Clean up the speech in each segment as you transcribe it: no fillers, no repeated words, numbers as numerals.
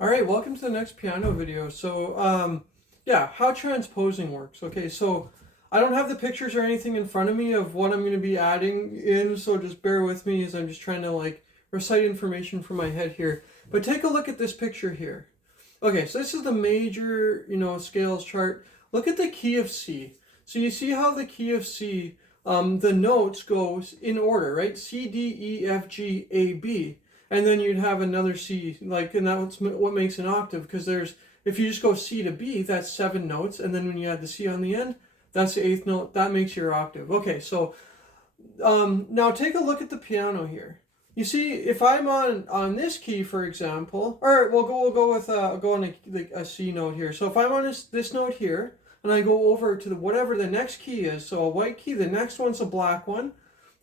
All right, welcome to the next piano video. Yeah, how transposing works. Okay, so I don't have the pictures or anything in front of me of what I'm going to be adding in, so just bear with me as I'm just trying to recite information from my head here. But take a look at this picture here. Okay, so this is the major, scales chart. Look at the key of C. So you see how the key of C, the notes go in order, right? C, D, E, F, G, A, B. And then you'd have another C, and that's what makes an octave, because if you just go C to B, that's 7 notes, and then when you add the C on the end, that's the 8th note, that makes your octave. Okay, so now take a look at the piano here. You see, if I'm on this key, for example, or we'll go with I'll go on a C note here. So if I'm on this note here, and I go over to whatever the next key is, so a white key, the next one's a black one,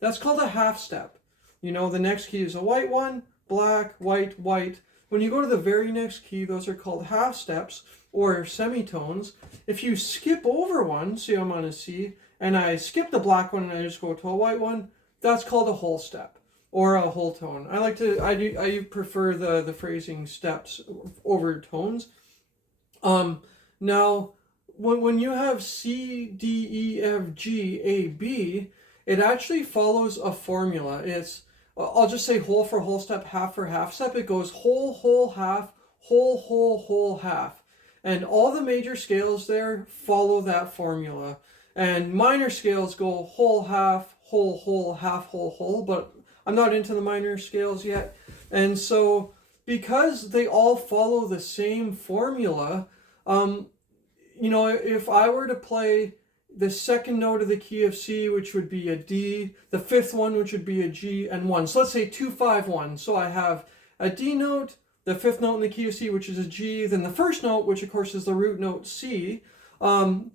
that's called a half step. The next key is a white one, black, white, white. When you go to the very next key, those are called half steps or semitones. If you skip over one, see I'm on a C, and I skip the black one and I just go to a white one, that's called a whole step or a whole tone. I prefer the phrasing steps over tones. Now, when you have C, D, E, F, G, A, B, it actually follows a formula. I'll just say whole for whole step, half for half step. It goes whole, whole, half, whole, whole, whole, half. And all the major scales there follow that formula. And minor scales go whole, half, whole, half, whole, but I'm not into the minor scales yet. And so because they all follow the same formula, if I were to play the second note of the key of C, which would be a D, the fifth one, which would be a G, and 1. So let's say 2, 5, 1. So I have a D note, the fifth note in the key of C, which is a G, then the first note, which of course is the root note C, and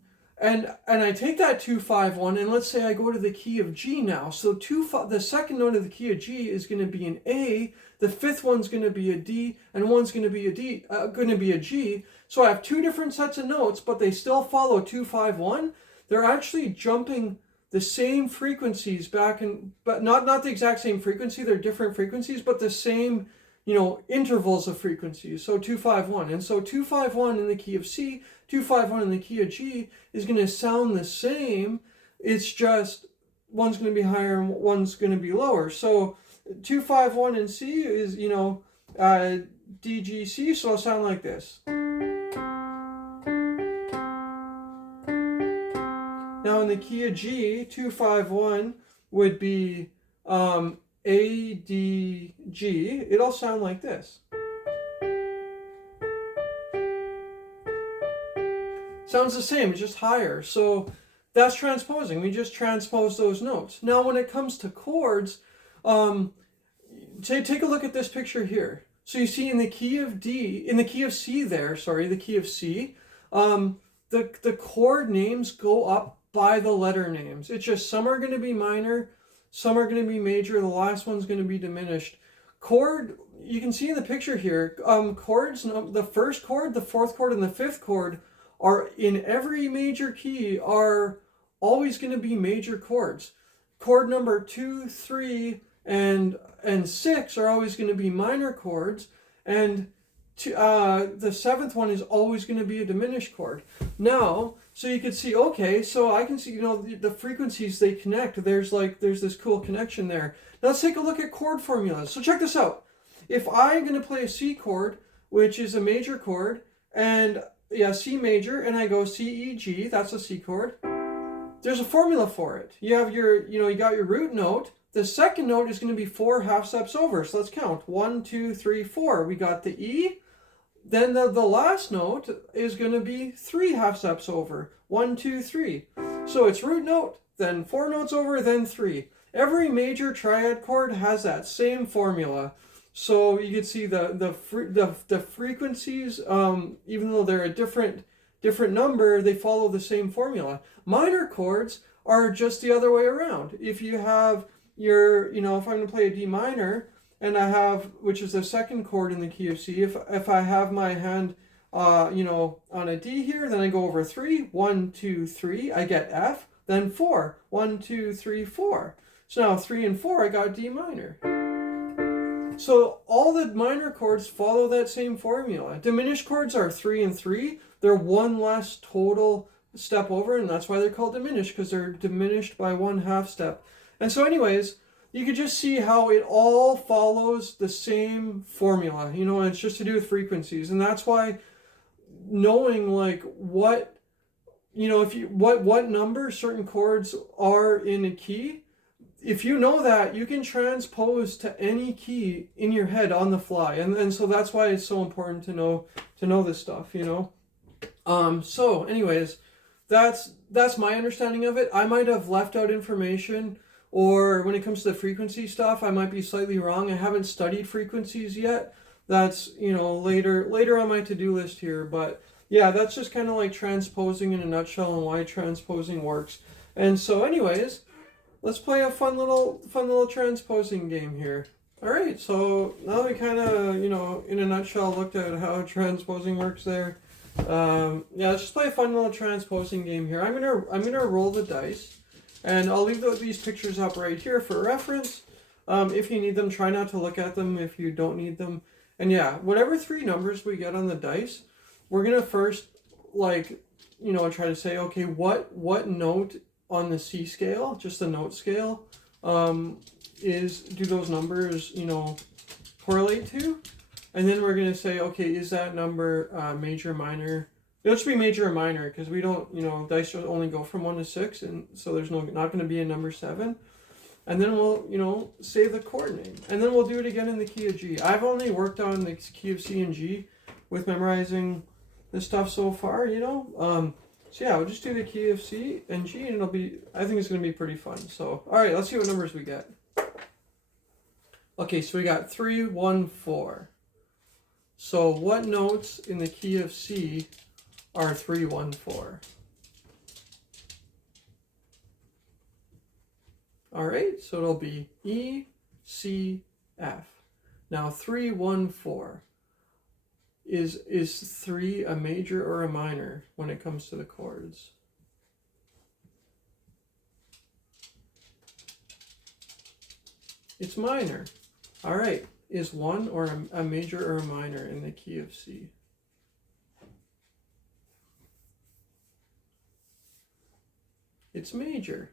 I take that 2, 5, 1, and let's say I go to the key of G now. So the second note of the key of G is going to be an A, the fifth one's going to be a D, and one's going to be a G. So I have two different sets of notes, but they still follow 2, 5, 1. They're actually jumping the same frequencies back but not the exact same frequency. They're different frequencies, but the same, intervals of frequencies. So 2, 5, 1. And so 2, 5, 1 in the key of C, 2, 5, 1 in the key of G is going to sound the same. It's just one's going to be higher and one's going to be lower. So 2, 5, 1 in C is, D, G, C. So it'll sound like this. Now in the key of G, 2, 5, 1 would be A, D, G. It'll sound like this. Sounds the same, it's just higher. So that's transposing. We just transpose those notes. Now when it comes to chords, take a look at this picture here. So you see in the key of C, the chord names go up by the letter names. It's just some are going to be minor, some are going to be major, the last one's going to be diminished. Chord, you can see in the picture here, chords, the first chord, the fourth chord, and the fifth chord are in every major key are always going to be major chords. Chord number 2, 3, and 6 are always going to be minor chords, and the seventh one is always going to be a diminished chord. Now, so you can see, okay, so I can see, the frequencies they connect. There's this cool connection there. Now let's take a look at chord formulas. So check this out. If I'm going to play a C chord, which is a major chord, and C major, and I go C, E, G, that's a C chord, there's a formula for it. You have you got your root note. The second note is going to be 4 half steps over. So let's count. 1, 2, 3, 4. We got the E. Then the last note is going to be 3 half steps over. 1, 2, 3. So it's root note, then 4 notes over, then 3. Every major triad chord has that same formula. So you can see the frequencies, even though they're a different number, they follow the same formula. Minor chords are just the other way around. If you have if I'm going to play a D minor, and I have, which is the second chord in the key of C, if I have my hand, on a D here, then I go over 3, 1, 2, 3, I get F, then 4, 1, 2, 3, 4. So now 3 and 4, I got D minor. So all the minor chords follow that same formula. Diminished chords are 3 and 3. They're one less total step over, and that's why they're called diminished, because they're diminished by 1/2 step. And so anyways, you could just see how it all follows the same formula, you know, and it's just to do with frequencies. And that's why knowing like what, you know, if you what number certain chords are in a key, if you know that, you can transpose to any key in your head on the fly. And so that's why it's so important to know this stuff, you know. So anyways, that's my understanding of it. I might have left out information, or when it comes to the frequency stuff, I might be slightly wrong. I haven't studied frequencies yet. That's, you know, later on my to-do list here. But yeah, that's just kind of like transposing in a nutshell and why transposing works. And so anyways, let's play a fun little transposing game here. All right, so now we kind of, you know, in a nutshell, looked at how transposing works there. Yeah, let's just play a fun little transposing game here. I'm gonna roll the dice, and I'll leave these pictures up right here for reference. If you need them, try not to look at them if you don't need them. And yeah, whatever 3 numbers we get on the dice, we're gonna first, like, you know, try to say, okay, what note on the C scale, just the note scale, do those numbers, you know, correlate to? And then we're going to say, okay, is that number major, minor? It'll just be major or minor, because we don't, you know, dice only go from 1 to 6, and so there's not going to be a number 7. And then we'll, you know, say the chord name. And then we'll do it again in the key of G. I've only worked on the key of C and G with memorizing this stuff so far, you know. So yeah, we'll just do the key of C and G, and I think it's going to be pretty fun. So, all right, let's see what numbers we get. Okay, so we got 3, 1, 4. So what notes in the key of C are 3, 1, 4? All right, so it'll be E, C, F. Now 3, 1, 4. Is 3 a major or a minor when it comes to the chords? It's minor. All right. Is 1 or a major or a minor in the key of C? It's major.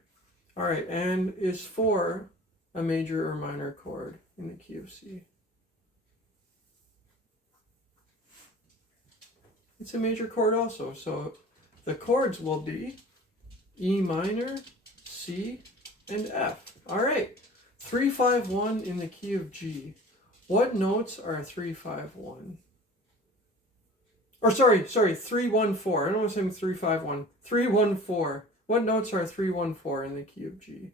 All right. And is 4 a major or minor chord in the key of C? It's a major chord also. So the chords will be E minor, C, and F. All right. 3, 5, 1 in the key of G. What notes are 3, 5, 1? Or sorry, 3, 1, 4. I don't want to say 3, 5, 1. 3, 1, 4. What notes are 3, 1, 4 in the key of G?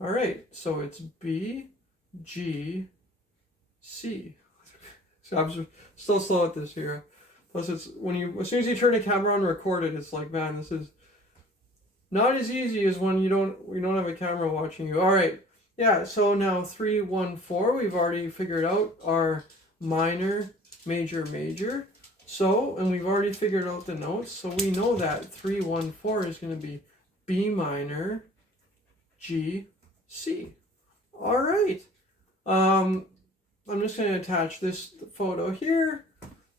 All right, so it's B, G, C. So I'm still slow at this here. Plus, it's as soon as you turn the camera on and record it, it's like, man, this is not as easy as when you don't have a camera watching you. All right, yeah. So now 3, 1, 4. We've already figured out our minor, major, major. So, and we've already figured out the notes. So we know that 3, 1, 4 is going to be B minor, G, C. All right. I'm just going to attach this photo here.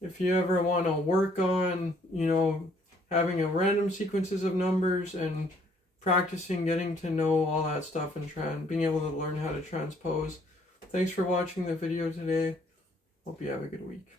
If you ever want to work on, you know, having a random sequences of numbers and practicing getting to know all that stuff and being able to learn how to transpose. Thanks for watching the video today. Hope you have a good week.